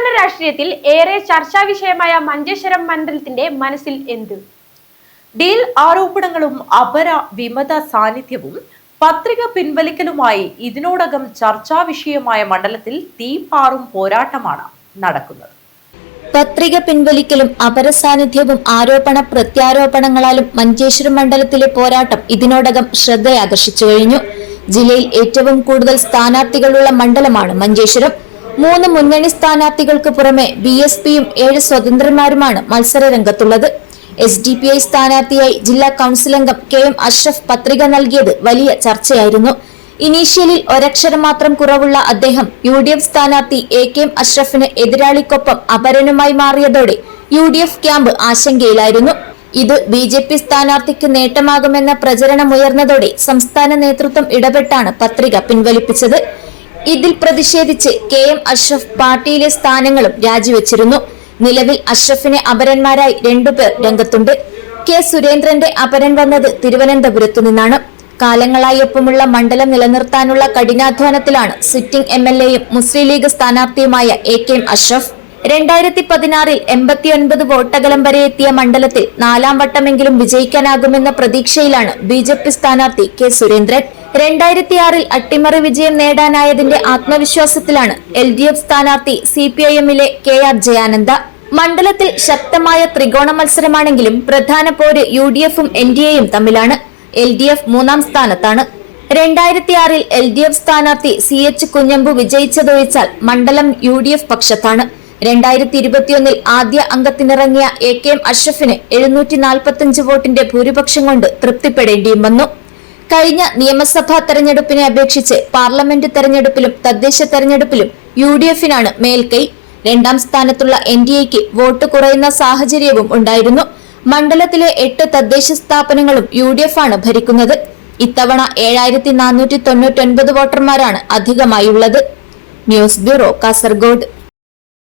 സംസ്ഥാന രാഷ്ട്രീയത്തിൽ ഏറെ ചർച്ചാ വിഷയമായ മഞ്ചേശ്വരം മണ്ഡലത്തിന്റെ മനസ്സിൽ എന്ത്? ഡീൽ ആരോപണങ്ങളും അപര വിമത സാന്നിധ്യവും പത്രിക പിൻവലിക്കലുമായി ഇതിനോടകം ചർച്ചാ വിഷയമായ മണ്ഡലത്തിൽ തീപാറും പോരാട്ടമാണ് നടക്കുന്നത്. പത്രിക പിൻവലിക്കലും അപരസാന്നിധ്യവും ആരോപണ പ്രത്യാരോപണങ്ങളാലും മഞ്ചേശ്വരം മണ്ഡലത്തിലെ പോരാട്ടം ഇതിനോടകം ശ്രദ്ധയാകർഷിച്ചു കഴിഞ്ഞു. ജില്ലയിൽ ഏറ്റവും കൂടുതൽ സ്ഥാനാർത്ഥികളുള്ള മണ്ഡലമാണ് മഞ്ചേശ്വരം. 3 മുന്നണി സ്ഥാനാർത്ഥികൾക്ക് പുറമെ BSPയും 7 സ്വതന്ത്രന്മാരുമാണ് മത്സര രംഗത്തുള്ളത്. SDPI സ്ഥാനാർത്ഥിയായി ജില്ലാ കൌൺസിൽ അംഗം KM അഷ്റഫ് പത്രിക നൽകിയത് വലിയ ചർച്ചയായിരുന്നു. ഇനീഷ്യലിൽ ഒരക്ഷരം മാത്രം കുറവുള്ള അദ്ദേഹം UDF സ്ഥാനാർത്ഥി AKM അഷ്റഫിന് എതിരാളിക്കൊപ്പം അപരനുമായി മാറിയതോടെ UDF ക്യാമ്പ് ആശങ്കയിലായിരുന്നു. ഇത് BJP സ്ഥാനാർത്ഥിക്ക് നേട്ടമാകുമെന്ന പ്രചരണമുയർന്നതോടെ സംസ്ഥാന നേതൃത്വം ഇടപെട്ടാണ് പത്രിക പിൻവലിപ്പിച്ചത്. ഇതിൽ പ്രതിഷേധിച്ച് KM അഷ്റഫ് പാർട്ടിയിലെ സ്ഥാനങ്ങളും രാജിവെച്ചിരുന്നു. നിലവിൽ അഷ്റഫിനെ അപരന്മാരായി 2 പേർ രംഗത്തുണ്ട്. K സുരേന്ദ്രന്റെ അപരൻ വന്നത് തിരുവനന്തപുരത്തു നിന്നാണ്. കാലങ്ങളായി ഒപ്പമുള്ള മണ്ഡലം നിലനിർത്താനുള്ള കഠിനാധ്വാനത്തിലാണ് സിറ്റിംഗ് MLAയും മുസ്ലിം ലീഗ് സ്ഥാനാർത്ഥിയുമായ AKM അഷ്റഫ്. 2016-ൽ 89 വോട്ടകലം വരെ എത്തിയ മണ്ഡലത്തിൽ 4ാം വട്ടമെങ്കിലും വിജയിക്കാനാകുമെന്ന പ്രതീക്ഷയിലാണ് BJP സ്ഥാനാർത്ഥി K സുരേന്ദ്രൻ. 2006-ൽ അട്ടിമറി വിജയം നേടാനായതിന്റെ ആത്മവിശ്വാസത്തിലാണ് LDF സ്ഥാനാർത്ഥി CPIM-ലെ KR ജയാനന്ദ. മണ്ഡലത്തിൽ ശക്തമായ ത്രികോണ മത്സരമാണെങ്കിലും പ്രധാന പോര് UDF-ഉം NDA-യും തമ്മിലാണ്. LDF 3ാം സ്ഥാനത്താണ്. 2006-ൽ LDF സ്ഥാനാർത്ഥി CH കുഞ്ഞമ്പു വിജയിച്ചതൊഴിച്ചാൽ മണ്ഡലം UDF പക്ഷത്താണ്. 2021-ൽ ആദ്യ അംഗത്തിനിറങ്ങിയ AKM അഷ്റഫിന് 745 വോട്ടിന്റെ ഭൂരിപക്ഷം കൊണ്ട് തൃപ്തിപ്പെടേണ്ടിയും വന്നു. കഴിഞ്ഞ നിയമസഭാ തെരഞ്ഞെടുപ്പിനെ അപേക്ഷിച്ച് പാർലമെന്റ് തെരഞ്ഞെടുപ്പിലും തദ്ദേശ തെരഞ്ഞെടുപ്പിലും UDF-നാണ് മേൽക്കൈ. 2ാം സ്ഥാനത്തുള്ള NDA-ക്ക് വോട്ട് കുറയുന്ന സാഹചര്യവും ഉണ്ടായിരുന്നു. മണ്ഡലത്തിലെ 8 തദ്ദേശ സ്ഥാപനങ്ങളും UDF-ആണ് ഭരിക്കുന്നത്. ഇത്തവണ 7499 വോട്ടർമാരാണ് അധികമായുള്ളത്. News bureau, Kasaragod.